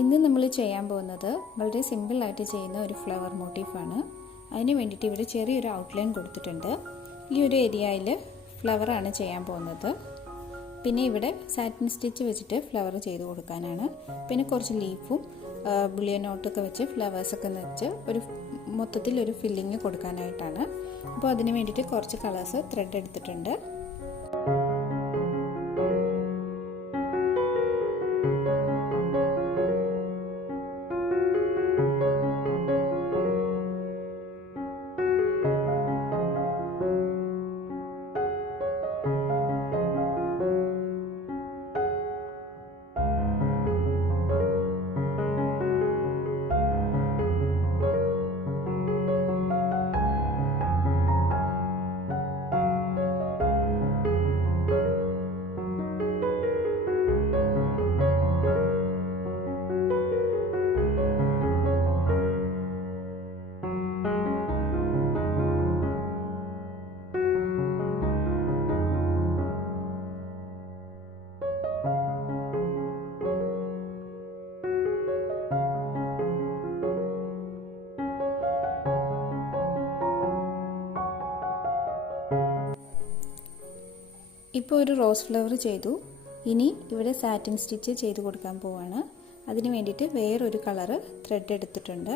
ഇന്ന് നമ്മൾ ചെയ്യാൻ പോകുന്നത് വളരെ സിമ്പിളായിട്ട് ചെയ്യുന്ന ഒരു ഫ്ലവർ മോട്ടീഫാണ്. അതിന് വേണ്ടിയിട്ട് ഇവിടെ ചെറിയൊരു ഔട്ട്ലൈൻ കൊടുത്തിട്ടുണ്ട്. ഈ ഒരു ഏരിയയിൽ ഫ്ലവറാണ് ചെയ്യാൻ പോകുന്നത്. പിന്നെ ഇവിടെ സാറ്റിൻ സ്റ്റിച്ച് വെച്ചിട്ട് ഫ്ലവർ ചെയ്ത് കൊടുക്കാനാണ്. പിന്നെ കുറച്ച് ലീഫും ബുള്ളിയൻ നോട്ടൊക്കെ വെച്ച് ഫ്ലവേഴ്സൊക്കെ വെച്ച് ഒരു മൊത്തത്തിൽ ഒരു ഫില്ലിങ് കൊടുക്കാനായിട്ടാണ്. അപ്പോൾ അതിന് വേണ്ടിയിട്ട് കുറച്ച് കളേഴ്സ് ത്രെഡ് എടുത്തിട്ടുണ്ട്. ഇപ്പോൾ ഒരു റോസ് ഫ്ലവർ ചെയ്തു. ഇനി ഇവിടെ സാറ്റിൻ സ്റ്റിച്ച് ചെയ്ത് കൊടുക്കാൻ പോവാണ്. അതിന് വേണ്ടിയിട്ട് വേറൊരു കളറ് ത്രെഡ് എടുത്തിട്ടുണ്ട്.